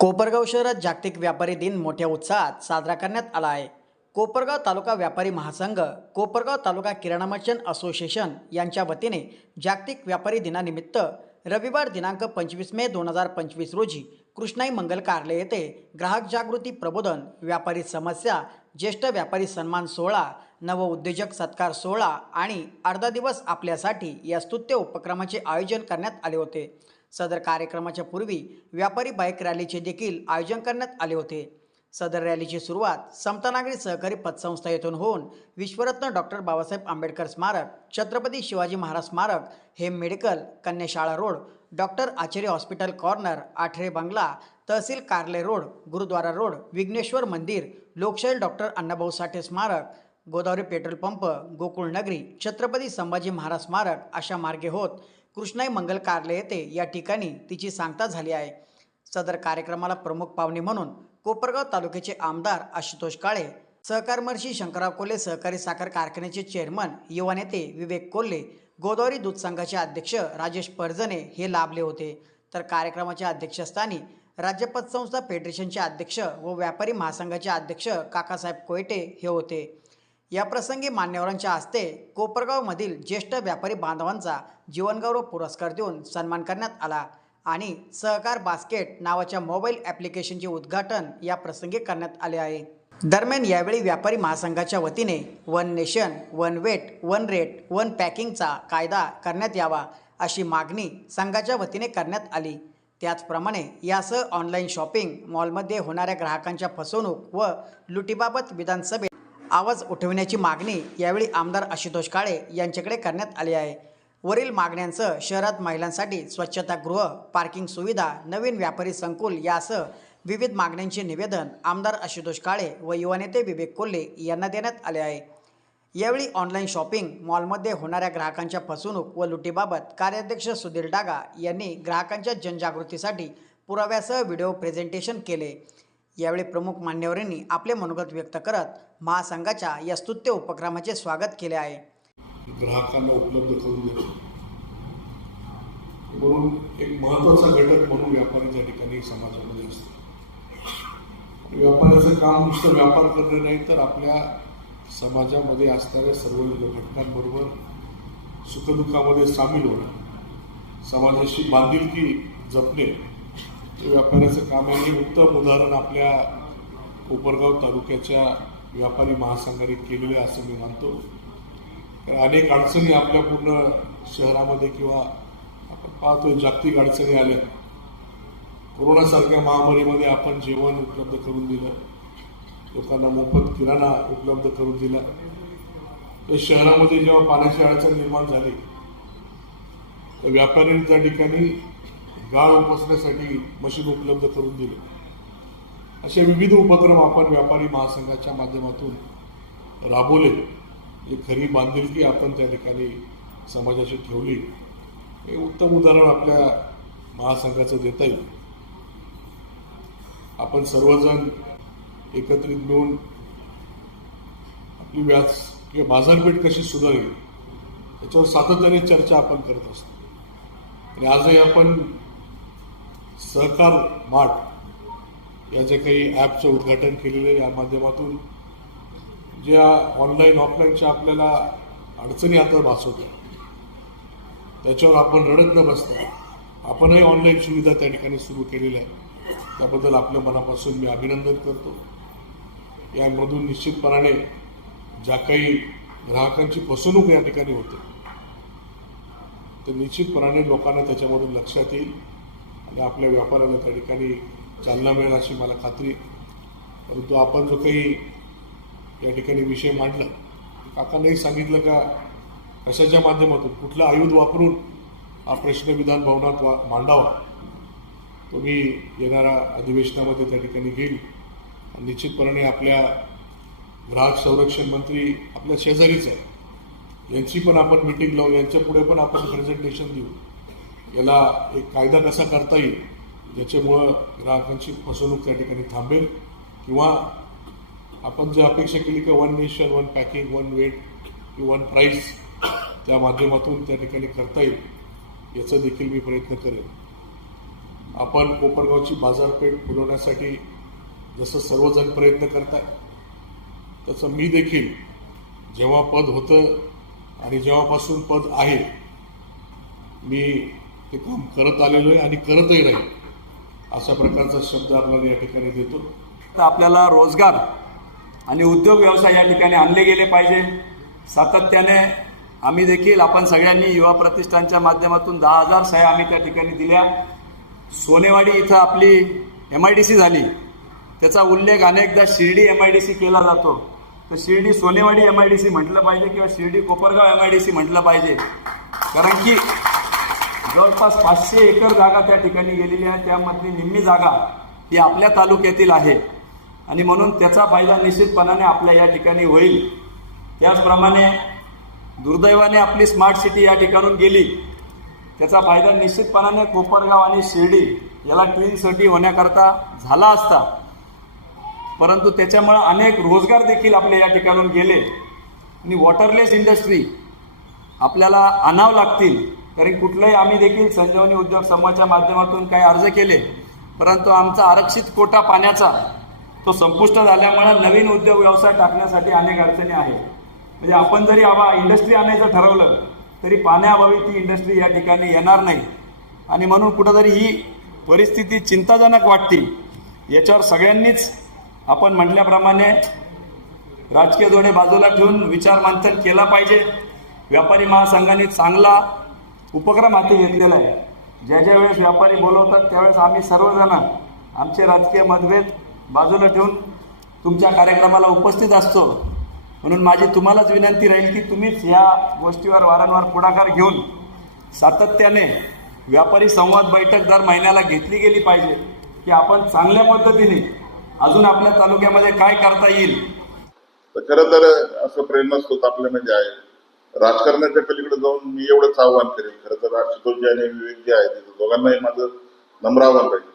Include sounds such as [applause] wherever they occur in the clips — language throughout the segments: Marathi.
कोपरगाव शहरात जागतिक व्यापारी दिन मोठ्या उत्साहात साजरा करण्यात आला आहे. कोपरगाव तालुका व्यापारी महासंघ कोपरगाव तालुका किराणा मर्चंट असोसिएशन यांच्या वतीने जागतिक व्यापारी दिनानिमित्त रविवार दिनांक पंचवीस मे दोन हजार पंचवीस रोजी कृष्णाई मंगल कार्ले येथे ग्राहक जागृती प्रबोधन व्यापारी समस्या ज्येष्ठ व्यापारी सन्मान सोहळा नवउद्योजक सत्कार सोहळा आणि अर्धा दिवस आपल्यासाठी या स्तुत्य उपक्रमाचे आयोजन करण्यात आले होते. सदर कार्यक्रमाच्या पूर्वी व्यापारी बाईक रॅलीचे देखील आयोजन करण्यात आले होते. सदर रॅलीची सुरुवात समतानागरी सहकारी पतसंस्था येथून होऊन विश्वरत्न डॉक्टर बाबासाहेब आंबेडकर स्मारक छत्रपती शिवाजी महाराज स्मारक Hem medical कन्याशाळा road doctor Acharya hospital corner Athare बंगला तहसील कार्ले रोड गुरुद्वारा रोड विघ्नेश्वर मंदिर लोकशाही डॉक्टर अण्णाभाऊ साठे स्मारक गोदावरी पेट्रोल पंप गोकुळ नगरी छत्रपती संभाजी महाराज स्मारक अशा मार्गे होत कृष्णाई मंगल कार्यालय येथे या ठिकाणी तिची सांगता झाली आहे. सदर कार्यक्रमाला प्रमुख पाहुणे म्हणून कोपरगाव तालुक्याचे आमदार आशुतोष काळे सहकारमर्षी शंकरराव कोल्हे सहकारी साखर कारखान्याचे चेअरमन युवा नेते विवेक कोल्हे गोदावरी दूध संघाचे अध्यक्ष राजेश पर्जने हे लाभले होते. तर कार्यक्रमाच्या अध्यक्षस्थानी राज्य पतसंस्था फेडरेशनचे अध्यक्ष व व्यापारी महासंघाचे अध्यक्ष काकासाहेब कोयटे हे होते. या प्रसंगी मान्यवरांच्या हस्ते कोपरगावमधील ज्येष्ठ व्यापारी बांधवांचा जीवनगौरव पुरस्कार देऊन सन्मान करण्यात आला आणि सहकार बास्केट नावाच्या मोबाईल ॲप्लिकेशनचे उद्घाटन या प्रसंगी करण्यात आले आहे. दरम्यान यावेळी व्यापारी महासंघाच्या वतीने one nation one weight one rate one पॅकिंगचा कायदा करण्यात यावा अशी मागणी संघाच्या वतीने करण्यात आली. त्याचप्रमाणे यासह ऑनलाईन शॉपिंग मॉलमध्ये होणाऱ्या ग्राहकांच्या फसवणूक व लुटीबाबत विधानसभेत आवाज उठविण्याची मागणी यावेळी आमदार आशुतोष काळे यांच्याकडे करण्यात आली आहे. वरील मागण्यांसह शहरात महिलांसाठी स्वच्छतागृह पार्किंग सुविधा नवीन व्यापारी संकुल यासह विविध मागण्यांचे निवेदन आमदार आशुतोष काळे व युवा नेते विवेक कोल्हे यांना देण्यात आले आहे. यावेळी ऑनलाईन शॉपिंग मॉलमध्ये होणाऱ्या ग्राहकांच्या फसवणूक व लुटीबाबत कार्याध्यक्ष सुधीर डागा यांनी ग्राहकांच्या जनजागृतीसाठी पुराव्यासह व्हिडिओ प्रेझेंटेशन केले. यावेळी प्रमुख मान्यवरांनी आपले मनोगत व्यक्त करत महासंघाच्या या स्तुत्य उपक्रमाचे स्वागत केले आहे. ग्राहकांना उपलब्ध करून देणं. म्हणून एक महत्त्वाचा घटक म्हणून व्यापारी त्या ठिकाणी समाजामध्ये असतो व्यापाऱ्याचं काम नुसतं व्यापार करणं नाही तर आपल्या समाजामध्ये असणाऱ्या सर्व घटकांबरोबर सुखदुःखामध्ये सामील होणं समाजाशी बांधिलकी जपणे व्यापाऱ्याचं काम आहे. हे उत्तम उदाहरण आपल्या कोपरगाव तालुक्याच्या व्यापारी महासंघाने केलेलं असं मी मानतो. कारण अनेक अडचणी आपल्या पूर्ण शहरामध्ये किंवा आपण पाहतोय जागतिक अडचणी आल्या. कोरोनासारख्या महामारीमध्ये आपण जेवण उपलब्ध करून दिलं. लोकांना मोफत किराणा उपलब्ध करून दिला. तर शहरामध्ये जेव्हा पाण्याची अडचण निर्माण झाली तर व्यापाऱ्यांनी त्या ठिकाणी गाळ उपसण्यासाठी मशीन उपलब्ध करून दिले. असे विविध उपक्रम आपण व्यापारी महासंघाच्या माध्यमातून राबवले. जी खरी बांधिलकी आपण त्या ठिकाणी समाजाशी ठेवली. हे उत्तम उदाहरण आपल्या महासंघाचं देता येईल. आपण सर्वजण एकत्रित मिळून आपली व्याज किंवा बाजारपेठ कशी सुधारेल याच्यावर सातत्याने चर्चा आपण करत असतो. आणि आजही आपण सहकार मार्ट या जे काही ॲपचं उद्घाटन केलेलं आहे या माध्यमातून ज्या ऑनलाईन ऑफलाईनच्या आपल्याला अडचणी आता भासवत्या. त्याच्यावर आपण रडत न बसता आपणही ऑनलाईन सुविधा त्या ठिकाणी सुरू केलेल्या आहे त्याबद्दल आपल्या मनापासून मी अभिनंदन करतो. यामधून निश्चितपणाने ज्या काही ग्राहकांची फसवणूक या ठिकाणी होते तर निश्चितपणाने लोकांना त्याच्यामधून लक्षात येईल. आणि आपल्या व्यापाराला त्या ठिकाणी चालना मिळेल अशी मला खात्री आहे. परंतु आपण जो काही या ठिकाणी विषय मांडला काकांनाही सांगितलं का? कशाच्या माध्यमातून? कुठलं आयुध वापरून हा प्रश्न विधान भवनात वा मांडावा? तो मी येणाऱ्या अधिवेशनामध्ये त्या ठिकाणी घेईल. आणि आपल्या ग्राहक संरक्षण मंत्री आपल्या शेजारीच आहे. यांची पण आपण मिटिंग लावू यांच्या पुढे पण आपण प्रेझेंटेशन देऊ. याला एक कायदा कसा करता येईल ज्याच्यामुळं ग्राहकांची फसवणूक त्या ठिकाणी थांबेल. किंवा आपण जे अपेक्षा केली की one nation one packing one weight one price त्या माध्यमातून त्या ठिकाणी करता येईल याचा देखील मी प्रयत्न करेन. आपण कोपरगावची बाजारपेठ फुलवण्यासाठी जसं सर्वजण प्रयत्न करताय तसं मी देखील जेव्हा पद होतं आणि जेव्हापासून पद आहे मी ते काम करत आलेलो आहे आणि करतही राहील. अशा प्रकारचा शब्द आपल्याला या ठिकाणी देतो. तर आपल्याला रोजगार आणि उद्योग व्यवसाय या ठिकाणी आणले गेले पाहिजे. सातत्याने आम्ही देखील आपण सगळ्यांनी युवा प्रतिष्ठानच्या माध्यमातून दहा हजार सह्या आम्ही त्या ठिकाणी दिल्या. सोनेवाडी इथं आपली एम आय डी सी झाली. त्याचा उल्लेख अनेकदा Shirdi M I D C केला जातो. तर Shirdi Sonewadi M I D C म्हटलं पाहिजे किंवा Shirdi Kopargaon M I D C म्हटलं पाहिजे. कारण की जवळपास पाचशे एकर जागा त्या ठिकाणी गेलेली आहे. त्यामधली निम्मी जागा ही आपल्या तालुक्यातील आहे. आणि म्हणून त्याचा फायदा निश्चितपणाने आपल्या या ठिकाणी होईल. त्याचप्रमाणे दुर्दैवाने आपली स्मार्ट सिटी या ठिकाणून गेली. त्याचा फायदा निश्चितपणाने कोपरगाव आणि शिर्डी याला ट्विन सिटी होण्याकरता झाला असता. परंतु त्याच्यामुळं अनेक रोजगार देखील आपले या ठिकाणून गेले. आणि वॉटरलेस इंडस्ट्री आपल्याला आणावं लागतील. कारण कुठलंही आम्ही देखील संजीवनी उद्योग समूहाच्या माध्यमातून काही अर्ज केले परंतु आमचा आरक्षित कोटा पाण्याचा तो संपुष्ट झाल्यामुळे नवीन उद्योग व्यवसाय टाकण्यासाठी अनेक अडचणी आहे म्हणजे आपण जरी आवा इंडस्ट्री आणायचं ठरवलं तरी पाण्याअभावी ती इंडस्ट्री या ठिकाणी येणार नाही. आणि म्हणून कुठंतरी ही परिस्थिती चिंताजनक वाटते. याच्यावर सगळ्यांनीच आपण म्हटल्याप्रमाणे राजकीय धोरणे बाजूला ठेवून विचार मंथन केला पाहिजे. व्यापारी महासंघाने चांगला उपक्रम हाती घेतलेला आहे. ज्या ज्या वेळेस व्यापारी बोलवतात त्यावेळेस आम्ही सर्वजण आमचे राजकीय मतभेद बाजूला ठेवून तुमच्या कार्यक्रमाला उपस्थित असतो. म्हणून माझी तुम्हालाच विनंती राहील की तुम्हीच या गोष्टीवर वारंवार पुढाकार घेऊन सातत्याने व्यापारी संवाद बैठक दर महिन्याला घेतली गेली पाहिजे की आपण चांगल्या पद्धतीने अजून आपल्या तालुक्यामध्ये काय करता येईल. तर खरं तर असं प्रेरणास्रोत आपल्यामध्ये म्हणजे आहे. राजकारणाच्या पलीकडे जाऊन मी एवढंच आव्हान करेल खरं तर आशुतोषजी आणि विवेक जे आहेत दोघांनाही माझं नम्र आव्हान राहील.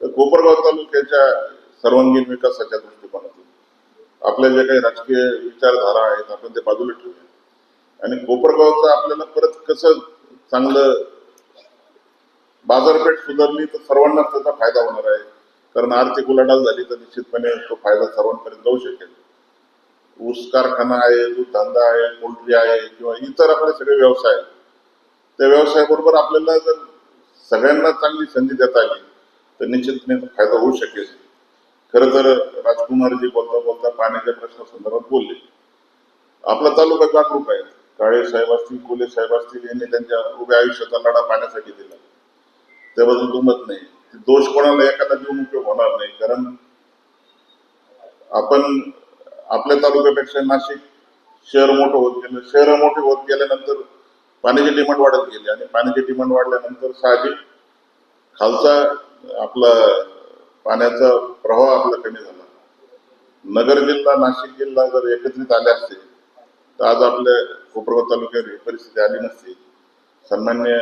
तर कोपरगाव तालुक्याच्या सर्वांगीण विकासाच्या दृष्टिकोनातून आपल्या जे काही राजकीय विचारधारा आहेत आपण ते बाजूला ठेवूया. आणि कोपरगावचं आपल्याला परत कसं चांगलं बाजारपेठ सुधारली तर सर्वांनाच त्याचा फायदा होणार आहे. कारण आर्थिक उलाढाल झाली तर निश्चितपणे तो फायदा सर्वांपर्यंत जाऊ शकेल. ऊस कारखाना आहे दूध धंदा आहे पोल्ट्री आहे किंवा इतर आपले सगळे व्यवसाय. त्या व्यवसायाबरोबर आपल्याला जर सगळ्यांना चांगली संधी देता आली तर निश्चितपणे फायदा होऊ शकेल. खरं तर राजकुमारजी बोलता बोलता पाण्याच्या प्रश्ना संदर्भात बोलले. आपला तालुका जागरूक आहे. काळे साहेब असतील कोले साहेब असतील यांनी त्यांच्या उभ्या आयुष्याचा लढा पाण्यासाठी दिला. त्याबद्दल दुमत नाही. दोष कोणाला एखादा देऊन उपयोग होणार नाही कारण आपण आपल्या तालुक्यापेक्षा नाशिक शहर मोठं होत गेलं. शहर मोठे होत गेल्यानंतर पाण्याची डिमांड वाढत गेली आणि पाण्याची डिमांड वाढल्यानंतर साहजिक खालचा आपला पाण्याचा प्रवाह आपला कमी झाला. नगर जिल्हा नाशिक जिल्हा जर एकत्रित आले असते तर आज आपल्या कोपरगाव तालुक्यात ही परिस्थिती आली नसती. सन्मान्य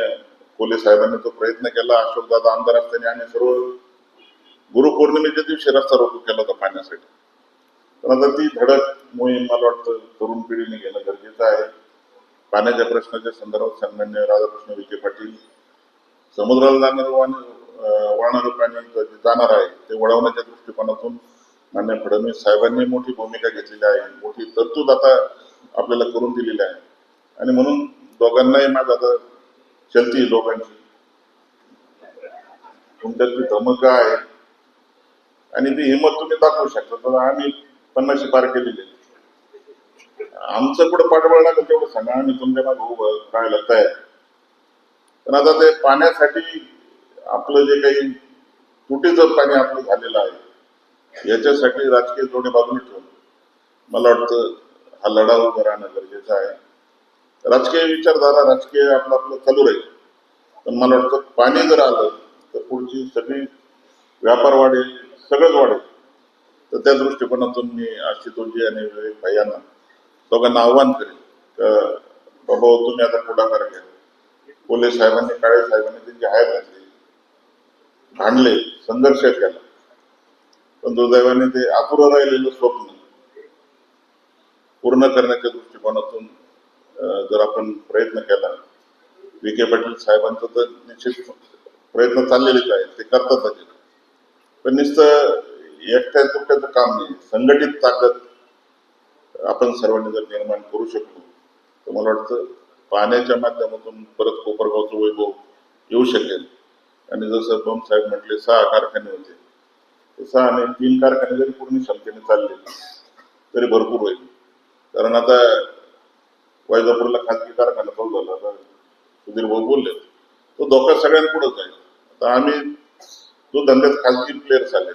कोले साहेबांनी तो प्रयत्न केला. अशोकदादा आमदार असताना आणि सर्व गुरुपौर्णिमेच्या दिवशी रस्ता रोको केला होता पाण्यासाठी. पण आता ती धडक मोहीम मला वाटतं तरुण पिढीने घेणं गरजेचं आहे. पाण्याच्या प्रश्नाच्या संदर्भात सन्मान्य राधाकृष्ण विखे पाटील समुद्राला जाणारं वाहन वाहणारं पाणी जे जाणार आहे ते वळवण्याच्या दृष्टिकोनातून मान्य फडणवीस साहेबांनी मोठी भूमिका घेतलेली आहे. मोठी तरतूद आता आपल्याला करून दिलेली आहे. आणि म्हणून दोघांनाही माझं आता चलती दोघांची. तुमच्यातली धमक आहे आणि ती हिंमत तुम्ही दाखवू शकता. तर आम्ही पन्नासशे पार केलेली आहे. आमचं कुठं पाठबळ लागेल तेवढं सांगा. आम्ही तुमच्या मागे उभं राहायला तयार पण आता ते पाण्यासाठी आपलं जे काही तुटीचं पाणी आपलं झालेलं आहे याच्यासाठी राजकीय जोडे बाजूने ठेवून मला वाटतं हा लढा उभा राहणं गरजेचं आहे. राजकीय विचारधारा राजकीय आपलं आपलं चालू राहील पण मला वाटतं पाणी जर आलं तर पुढची सगळी व्यापार वाढेल सगळंच वाढेल. तर त्या दृष्टिकोनातून मी आशितोषजी आणि विवेक भाई यांना दोघांना आव्हान करेन. बाबा तुम्ही आता पुढाकार घ्या. कोले साहेबांनी काळे साहेबांनी त्यांची हायर घातली भांडले संघर्ष केला. पण दुर्दैवाने ते अपुरं राहिलेलं स्वप्न पूर्ण करण्याच्या दृष्टिकोनातून जर आपण प्रयत्न केला विखे पाटील साहेबांचं तर निश्चित प्रयत्न चाललेलेच आहेत ते करतातच. पण नुसतं एकट्या दुकट्याचं काम नाही. संघटित ताकद आपण सर्वांनी जर निर्माण करू शकलो तर मला वाटतं पाण्याच्या माध्यमातून परत कोपरगावचं वैभव येऊ शकेल. आणि जसं बम साहेब म्हटले सहा कारखाने होते. ते सहा आणि तीन कारखाने जरी पूर्ण क्षमतेने चालले तरी भरपूर होईल. कारण आता वैजापूरला खाजगी कारखाना चालू झाला. आता सुधीर भाऊ बोलले तो धोका सगळ्यांपुढेच आहे. आता आम्ही तो धंद्यात खाजगी प्लेयर्स आले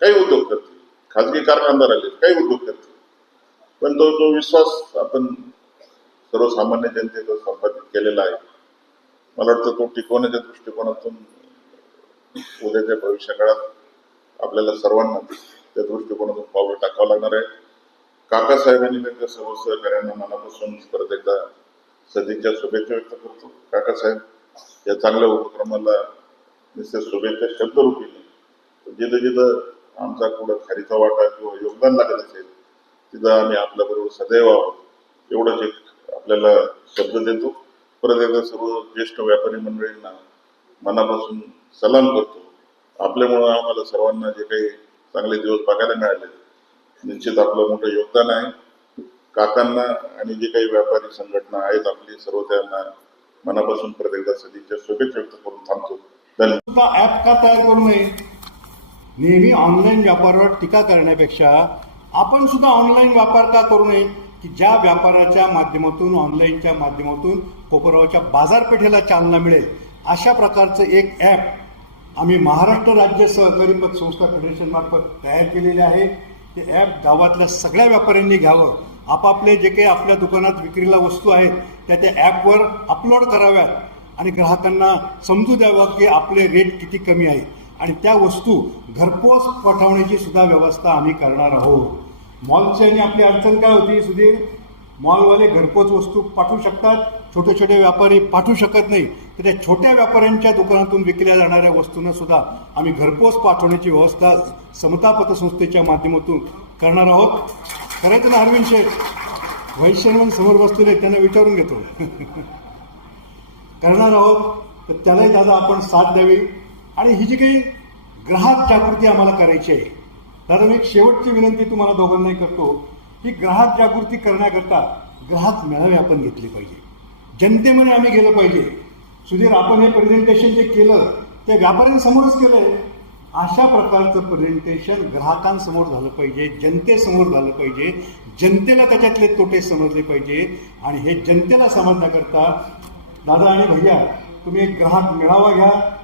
काही उद्योग करतील खाजगी कारखानदार आले काही उद्योग करतील पण तो जो विश्वास आपण सर्वसामान्य जनतेचा संपादित केलेला आहे मला वाटतं तो टिकवण्याच्या दृष्टिकोनातून उद्याच्या भविष्य काळात आपल्याला सर्वांना त्या दृष्टिकोनातून पावलं टाकावं लागणार आहे. काकासाहेबांनी त्यांच्या सर्व सहकार्यांना मनापासून परत एकदा सदिच्छा शुभेच्छा व्यक्त करतो. काकासाहेब या चांगल्या उपक्रमाला निश्चित शुभेच्छा शब्दरूपी जिथं जिथं आमचा कुठं खारीचा वाटा किंवा योगदान लागत असेल तिथं आम्ही आपल्याबरोबर सदैव आहोत. एवढंच एक आपल्याला शब्द देतो. परत एकदा सर्व ज्येष्ठ व्यापारी मंडळींना मनापासून सलाम करतो. आपल्यामुळं आम्हाला सर्वांना जे काही चांगले दिवस बघायला मिळाले निश्चित आपलं मोठं योगदान आहे. काकांना आणि जे काही व्यापारी संघटना आहेत आपली सर्व त्यांना मनापासून प्रत्येकदा सदीच्या सदिच्छा शुभेच्छा व्यक्त करून थांबतो. धन्यवाद. ऍप का तयार करू नये. नेहमी ऑनलाईन व्यापारावर टीका करण्यापेक्षा आपण सुद्धा ऑनलाईन व्यापार का करू नये? की ज्या व्यापाराच्या माध्यमातून ऑनलाईनच्या माध्यमातून कोपरावच्या बाजारपेठेला चालना मिळेल अशा प्रकारचं एक ॲप आम्ही महाराष्ट्र राज्य सहकारी पतसंस्था फेडरेशन तयार केलेले आहे. ते ॲप गावातल्या सगळ्या व्यापाऱ्यांनी घ्यावं. आपापले जे काही आपल्या दुकानात विक्रीला वस्तू आहेत त्या त्या ॲपवर अपलोड कराव्यात आणि ग्राहकांना समजू द्यावं की आपले रेट किती कमी आहेत. आणि त्या वस्तू घरपोच पाठवण्याची सुद्धा व्यवस्था आम्ही करणार आहोत. मॉलची आणि आपली अडचण काय होती सुधीर? मॉलवाले घरपोच वस्तू पाठवू शकतात छोटे छोटे व्यापारी पाठवू शकत नाही तर त्या छोट्या व्यापाऱ्यांच्या दुकानातून विकल्या जाणाऱ्या वस्तूंना सुद्धा आम्ही घरपोच पाठवण्याची व्यवस्था समता पतसंस्थेच्या माध्यमातून करणार आहोत. करायचं ना अरविंद शेख वैश्यवन समोर बसलेले त्यांना विचारून घेतो. [laughs] करणार आहोत तर त्यालाही दादा आपण साथ द्यावी. आणि ही जी काही ग्राहक जागृती आम्हाला करायची आहे दादा मी एक शेवटची विनंती तुम्हाला दोघांनाही करतो की ग्राहक जागृती करण्याकरता ग्राहक मेळावे आपण घेतले पाहिजे. जनतेमध्ये आम्ही गेलं पाहिजे. सुधीर आपण हे प्रेझेंटेशन जे केलं ते व्यापाऱ्यांसमोरच केलंय. अशा प्रकारचं प्रेझेंटेशन ग्राहकांसमोर झालं पाहिजे जनतेसमोर झालं पाहिजे. जनतेला त्याच्यातले तोटे समजले पाहिजे. आणि हे जनतेला समजण्याकरता दादा आणि भैया तुम्ही एक ग्राहक मेळावा घ्या.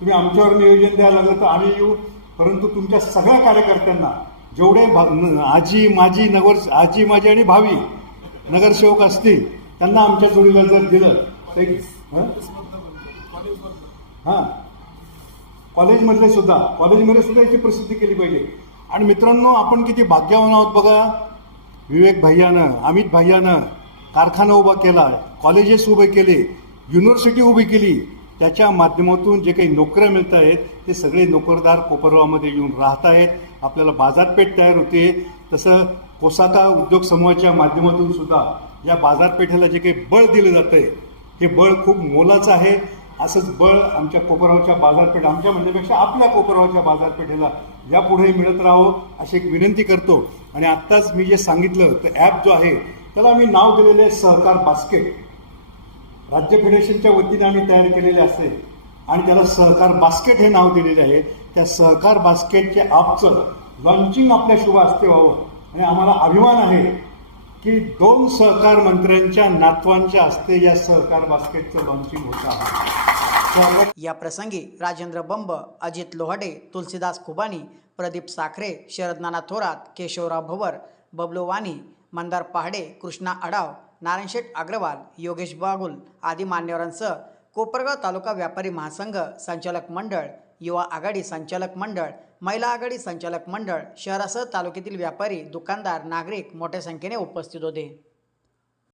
तुम्ही आमच्यावर नियोजन द्यायला लागलं तर आम्ही येऊ. परंतु तुमच्या सगळ्या कार्यकर्त्यांना जेवढे भा- न- आजी माझी नगर आजी माझी आणि भावी नगरसेवक असतील त्यांना आमच्या जोडीला जर दिलं तर एक- हां. कॉलेजमधले सुद्धा कॉलेजमध्ये सुद्धा याची प्रसिद्धी केली पाहिजे. आणि मित्रांनो आपण किती भाग्यवान आहोत बघा. विवेक भैयानं अमित भैयानं कारखाना उभा केला कॉलेजेस उभे केले युनिव्हर्सिटी उभी केली त्याच्या माध्यमातून जे काही नोकऱ्या मिळत आहेत ते सगळे नोकरदार कोपरवामध्ये येऊन राहत आहेत आपल्याला बाजारपेठ तयार होते. तसं कोसाता उद्योग समूहाच्या माध्यमातून सुद्धा या बाजारपेठेला जे काही बळ दिलं जातं आहे हे बळ खूप मोलाचं आहे. असंच बळ आमच्या कोपरावच्या बाजारपेठ आमच्या म्हणण्यापेक्षा आपल्या कोपरावच्या बाजारपेठेला यापुढे मिळत राहो अशी एक विनंती करतो. आणि आत्ताच मी जे सांगितलं तर ॲप जो आहे त्याला आम्ही नाव दिलेलं आहे सहकार बास्केट. राज्य फेडरेशनच्या वतीने आम्ही तयार केलेले असते आणि त्याला सहकार बास्केट हे नाव दिलेले आहे. त्या सहकार बास्केटच्या ॲपचं लॉन्चिंग आपल्या शुभ असते व्हावं आणि आम्हाला अभिमान आहे की दोन सहकार मंत्र्यांच्या नातवांच्या हस्ते या सहकार बास्केटचं लॉन्चिंग होत आहे. या प्रसंगी राजेंद्र बंब अजित लोहाडे तुलसीदास खुबानी प्रदीप साखरे शरद नाना थोरात केशवराव भवर बबलू वाणी मंदार पहाडे कृष्णा आडाव नारायणशेठ अग्रवाल योगेश बागुल आदी मान्यवरांसह कोपरगाव तालुका व्यापारी महासंघ संचालक मंडळ युवा आघाडी संचालक मंडळ महिला आघाडी संचालक मंडळ शहरासह तालुक्यातील व्यापारी दुकानदार नागरिक मोठ्या संख्येने उपस्थित होते.